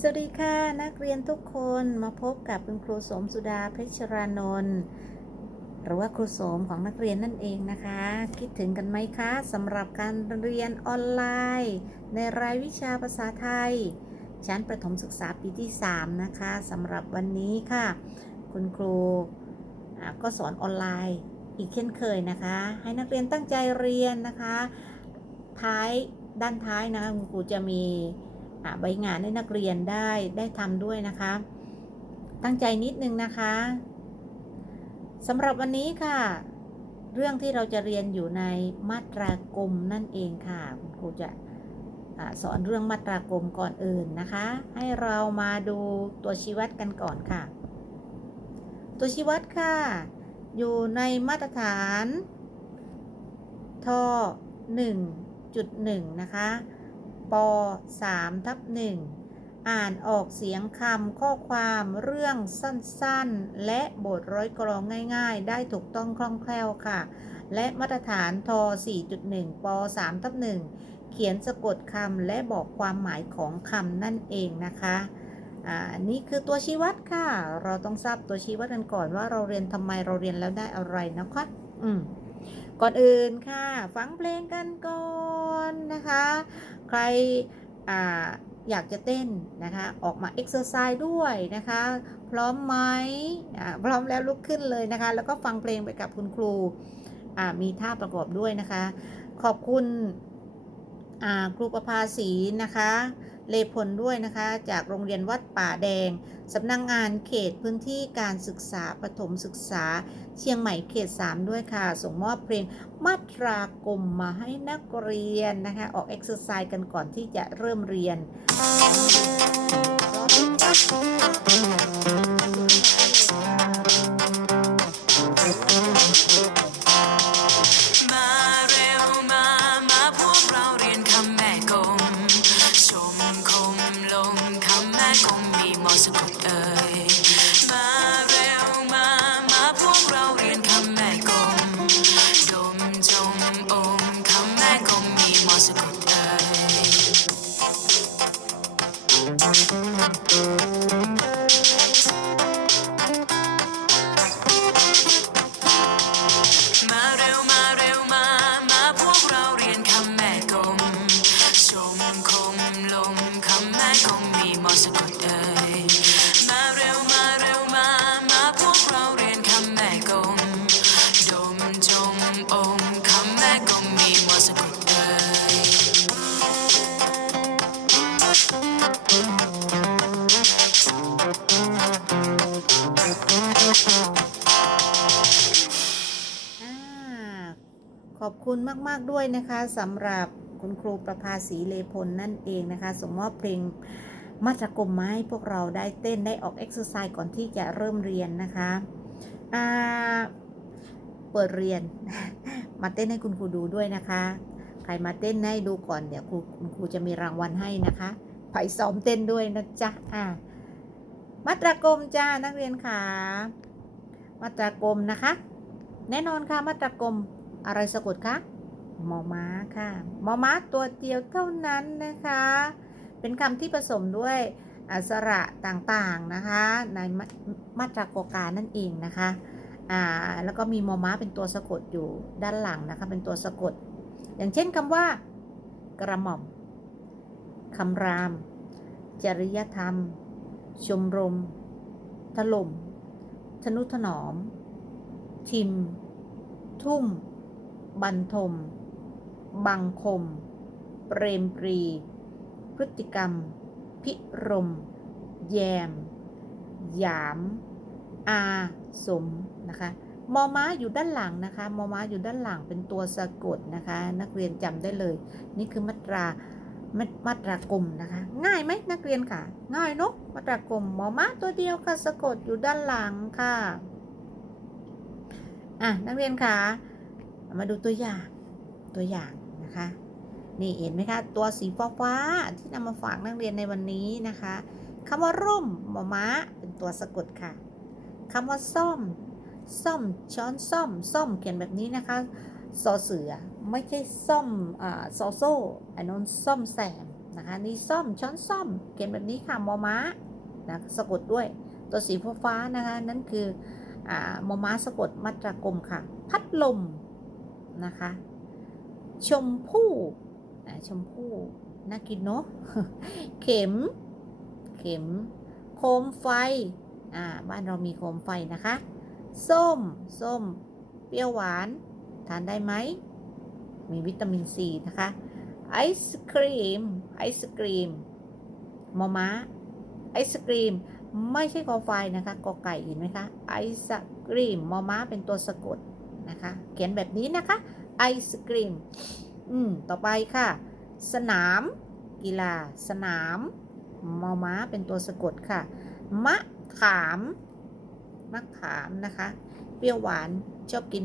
สวัสดีค่ะ นักเรียนทุกคนมาพบกับคุณครูสมสุดาเพชรานนท์หรือว่าครูสมของนักเรียนนั่นเองนะคะ คิดถึงกันไหมคะสำหรับการเรียนออนไลน์ ในรายวิชาภาษาไทย ชั้นประถมศึกษาปีที่ 3 นะคะสำหรับวันนี้ค่ะ คุณครูก็สอนออนไลน์อีกเช่นเคยนะคะ ให้นักเรียนตั้งใจเรียนนะคะ ท้ายด้านท้ายนะคะคุณครูจะมี ใบงานให้นักเรียนได้ได้ทำด้วยนะคะ ตั้งใจนิดนึงนะคะสำหรับวันนี้ค่ะ เรื่องที่เราจะเรียนอยู่ในมาตรากรมนั่นเองค่ะ คุณครูจะอาสอนเรื่องมาตรากรมก่อนอื่นนะคะ ให้เรามาดูตัวชี้วัดกันก่อนค่ะ ตัวชี้วัดค่ะ อยู่ในมาตรฐานท1.1 นะคะ ป3ทับ1อ่านออกเสียงคำข้อความเรื่องสั้นๆ และบทร้อยกรองง่ายๆ ได้ถูกต้องคล่องแคล่วค่ะ และมาตรฐานท4.1 ป3ทับ1เขียนสะกดคำและบอกความหมายของคำนั่นเองนะคะอ่านี่คือตัวชี้วัดค่ะ เราต้องทราบตัวชี้วัดกันก่อนว่าเราเรียนทำไมเราเรียนแล้วได้อะไรนะคะ อืม ก่อนอื่นค่ะ ฟังเพลงกันก่อนนะคะ ใครอ่าอยากจะเต้นนะคะ ออกมาเอ็กซ์เซอร์ไซส์ด้วยนะคะ พร้อมไหมพร้อมแล้วลุกขึ้นเลยนะคะ แล้วก็ฟังเพลงไปกับคุณครูมีท่าประกอบด้วยนะคะ ขอบคุณครูประภาสีนะคะ เลพลด้วยนะคะ จากโรงเรียนวัดป่าแดงสำนักงงานเขตพื้นที่การศึกษาปฐมศึกษา เชียงใหม่เขต 3 ด้วยค่ะ ส่งมอบเพลงมาตรากลมมาให้นักเรียนนะคะ ออกเอ็กซ์ไซส์กันก่อนที่จะเริ่มเรียน อบคุณมาก ๆ ด้วยนะคะสำหรับคุณครูประภาสีเลพลนั่นเองนะคะส่งมอบเพลงมาตรกรมมาให้พวกเราได้เต้นได้ออกเอ็กซ์ไซส์ก่อนที่จะเริ่มเรียนนะคะอ่าเปิดเรียน มาเต้นให้คุณครูดูด้วยนะคะ ใครมาเต้นให้ดูก่อนเดี๋ยวครูคุณครูจะมีรางวัลให้นะคะไปซ้อมเต้นด้วยนะจ๊ะอ่ามาตรกรมจ้านักเรียนค่ะมาตรกรมนะคะ แน่นอนค่ะมาตรกรม อะไรสะกดคะมอม้าค่ะมอม้าตัวเดียวเท่านั้นนะคะ เป็นคำที่ผสมด้วยอักษระต่างๆนะคะ ในมามาตรากการนั่นเองนะคะอ่าแล้วก็มีมอม้าเป็นตัวสะกดอยู่ด้านหลังนะคะ เป็นตัวสะกด อย่างเช่นคำว่า กระหม่อมคำราม จริยธรรม ชมรม ถล่มทนุถนอม ทิม ทุ่ม บันทม บังคม เปรมปรี พฤติกรรม พิรม แยม ยาม อาสม นะคะ มอม้าอยู่ด้านหลังนะคะ มอม้าอยู่ด้านหลังเป็นตัวสะกดนะคะ นักเรียนจำได้เลย นี่คือมาตรามามาตรากลมนะคะ ง่ายไหมนักเรียนค่ะ ง่ายเนอะมาตรากลมมอม้าตัวเดียวค่ะสะกดอยู่ด้านหลังค่ะอะนักเรียนค่ะ มาดูตัวอย่างตัวอย่างนะคะ นี่เห็นไหมคะตัวสีฟ้าฟ้าที่นำมาฝากนักเรียนในวันนี้นะคะคำว่าร่มมอม้าเป็นตัวสะกดค่ะคำว่าซ่อม ซ่อมช้อนซ่อม ซ่อมเขียนแบบนี้นะคะซอเสือไม่ใช่ซ่อมอ่าซอโซ่อันนั้นซ่อมแซมนะคะนี่ซ่อมช้อนซ่อม เขียนแบบนี้ค่ะมอม้านะสะกดด้วยตัวสีฟ้านะคะนั่นคืออามอม้าสะกดมัตรากลมค่ะ พัดลม นะคะ ชมพู่ชมพู่น่ากินเนาะเข็ม เข็ม โคมไฟ อ่า บ้านเรามีโคมไฟนะคะ ส้ม ส้ม เปรี้ยวหวาน ทานได้ไหม มีวิตามินซีนะคะ ไอศครีม ไอศครีมมอม้า ไอศครีม ไม่ใช่คอไฟนะคะ กอไก่เห็นไหมคะ ไอศครีมมอม้าเป็นตัวสะกด นะคะ เขียนแบบนี้นะคะ ไอศครีม อืม ต่อไปค่ะ สนาม กีฬา สนามมอม้าเป็นตัวสะกดค่ะ มะขาม มะขามนะคะ เปรี้ยวหวานชอบกิน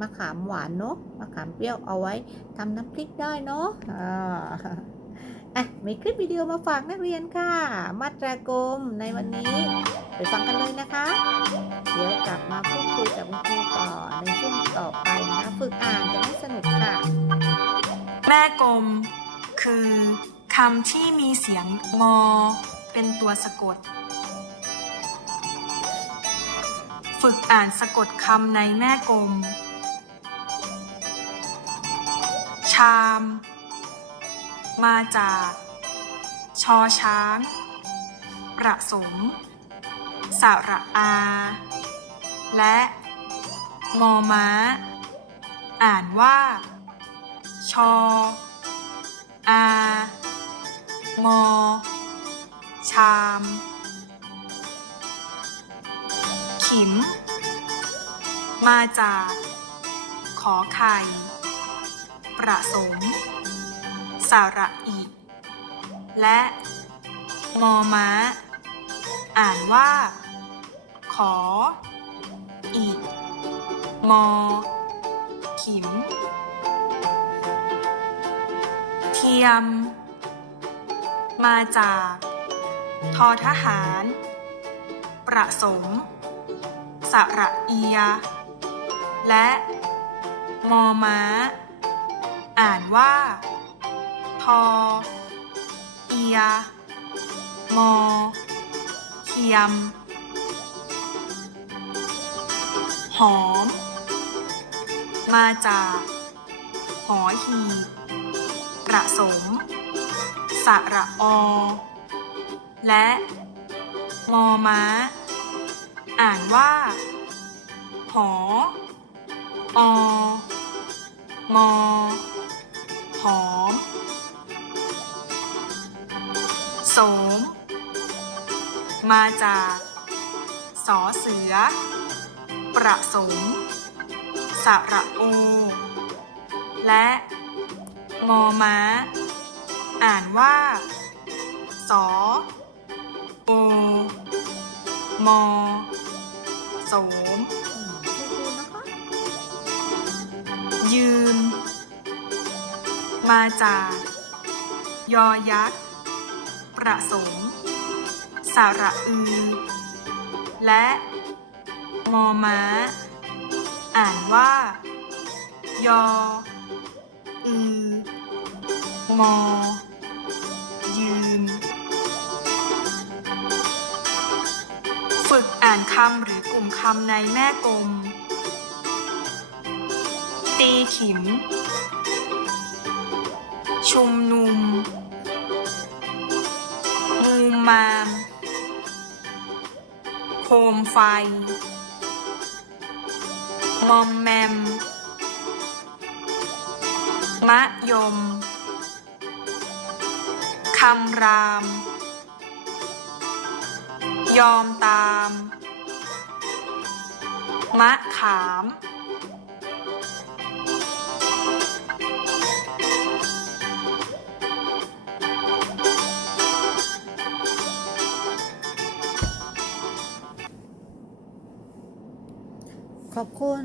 มะขามหวานเนาะ มะขามเปรี้ยวเอาไว้ทำน้ำพริกได้เนาะอ่าอะมีคลิปวิดีโอมาฝากนักเรียนค่ะ มาตรากรมในวันนี้ ไปฟังกันเลยนะคะ เดี๋ยวกลับมาพูดคุยกับคุณครูต่อในช่วงต่อไปนะคะฝึกอ่านจะไม่สนุกค่ะ แม่กลม คือคำที่มีเสียงงอ เป็นตัวสะกด ฝึกอ่านสะกดคำในแม่กลม ชาม มาจาก ชอช้าง ประสม สระอา และมอม้า อ่านว่า ชอ อางอชาม ขิม มาจาก ขอไข่ ประสมสระอี และ มอม้า อ่านว่า ขอ อีมอ ขิม เทียม มาจาก ทอทหาร ประสม สระเอีย และ มอม้า อ่านว่า ทอ เอีย มอ เทียม หอม มาจากหอหีบประสม สระอ และมอม้า อ่านว่า หอ อ มอ หอม โสม มาจากสอเสือ ประสมสระโอ และมอม้า อ่านว่า สอ โอ มอโสม ยืน มาจาก ยอยักษ์ ประสม สระอือ และมอม้า อ่านว่า ยอ อือ มอ ยืน ฝึกอ่านคำหรือกลุ่มคำในแม่กลม ตีขิม ชุมนุม มูมาม มไฟ มอมแมม มะยม คำราม ยอมตาม มะขาม อบคุณ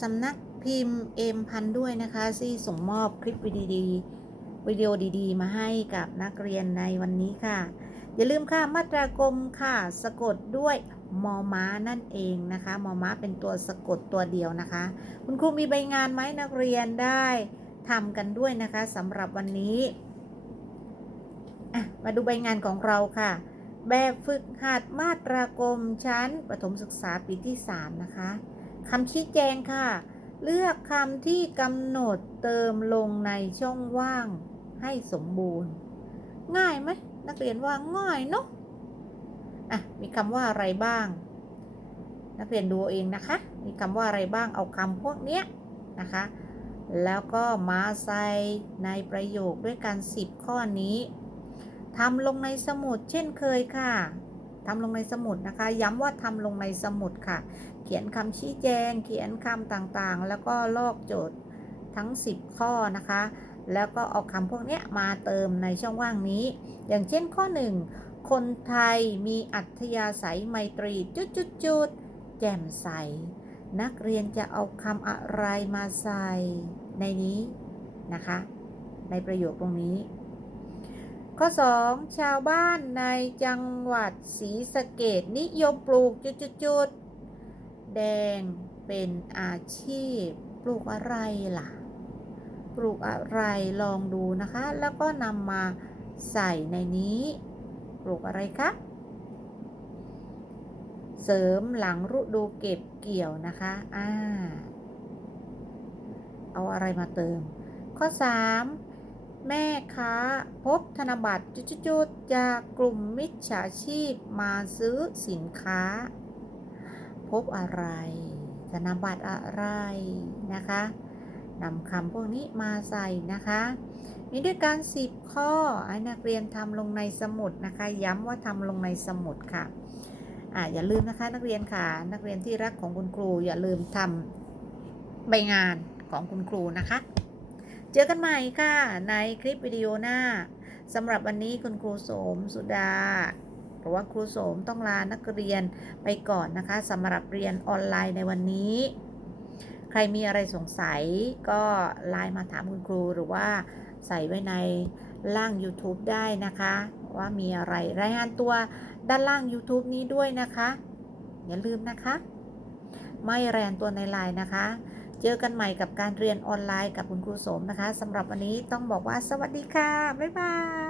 สำนักพิมพ์เอ็มพันด้วยนะคะที่ส่งมอบคลิปวิดีดีวิดีโอดีๆ มาให้กับนักเรียนในวันนี้ค่ะ อย่าลืมค่ะมาตรากรมค่ะ สะกดด้วยมอม้านั่นเองนะคะมอม้าเป็นตัวสะกดตัวเดียวนะคะ คุณครูมีใบงานไหมนักเรียนได้ทำกันด้วยนะคะสำหรับวันนี้มาดูใบงานของเราค่ะ แบบฝึกหัดมาตรากรมชั้นประถมศึกษาปีที่ 3 นะคะ คำชี้แจงค่ะ เลือกคำที่กำหนดเติมลงในช่องว่างให้สมบูรณ์ ง่ายไหมนักเรียนว่าง่ายเนาะอะมีคำว่าอะไรบ้าง นักเรียนดูเองนะคะ มีคำว่าอะไรบ้างเอาคำพวกเนี้ยนะคะ แล้วก็มาใส่ในประโยคด้วยกัน 10 ข้อนี้ทำลงในสมุดเช่นเคยค่ะ ทำลงในสมุดนะคะ ย้ำว่าทำลงในสมุดค่ะ เขียนคำชี้แจง เขียนคำต่างๆ แล้วก็ลอกโจทย์ทั้ง 10 ข้อนะคะ แล้วก็เอาคำพวกนี้มาเติมในช่องว่างนี้ อย่างเช่นข้อ 1 คนไทยมีอัธยาศัยไมตรีจุดๆๆแจ่มใส นักเรียนจะเอาคำอะไรมาใส่ในนี้นะคะ ในประโยคตรงนี้ ข้อ 2 ชาวบ้านในจังหวัดศรีสะเกดนิยมปลูกจุดๆแดงเป็นอาชีพ ปลูกอะไรล่ะ ปลูกอะไรลองดูนะคะ แล้วก็นำมาใส่ในนี้ ปลูกอะไรคะเสริมหลังฤดูเก็บเกี่ยวนะคะอ่าเอาอะไรมาเติม ข้อ 3 แม่ค้าพบธนบัตรจุดๆจากกลุ่มมิจฉาชีพมาซื้อสินค้า พบอะไร ธนบัตรอะไรนะคะนำคำพวกนี้มาใส่นะคะมีด้วยกัน10ข้อให้นักเรียนทำลงในสมุดนะคะ ย้ำว่าทำลงในสมุดค่ะอ่าอย่าลืมนะคะนักเรียนค่ะ นักเรียนที่รักของคุณครูอย่าลืมทำใบงานของคุณครูนะคะ เจอกันใหม่ค่ะ ในคลิปวิดีโอหน้าสำหรับวันนี้คุณครูโสมสุดาหรือว่าครูโสมต้องลานักเรียนไปก่อนนะคะสำหรับเรียนออนไลน์ในวันนี้ ใครมีอะไรสงสัยก็ไลน์มาถามคุณครูหรือว่าใส่ไว้ในล่าง YouTube ได้นะคะ ว่ามีอะไรรายงานตัวด้านล่าง YouTube นี้ด้วยนะคะ อย่าลืมนะคะ ไม่แรนตัวในไลน์นะคะ เจอกันใหม่กับการเรียนออนไลน์กับคุณครูโสมนะคะสำหรับวันนี้ต้องบอกว่าสวัสดีค่ะ บ๊ายบาย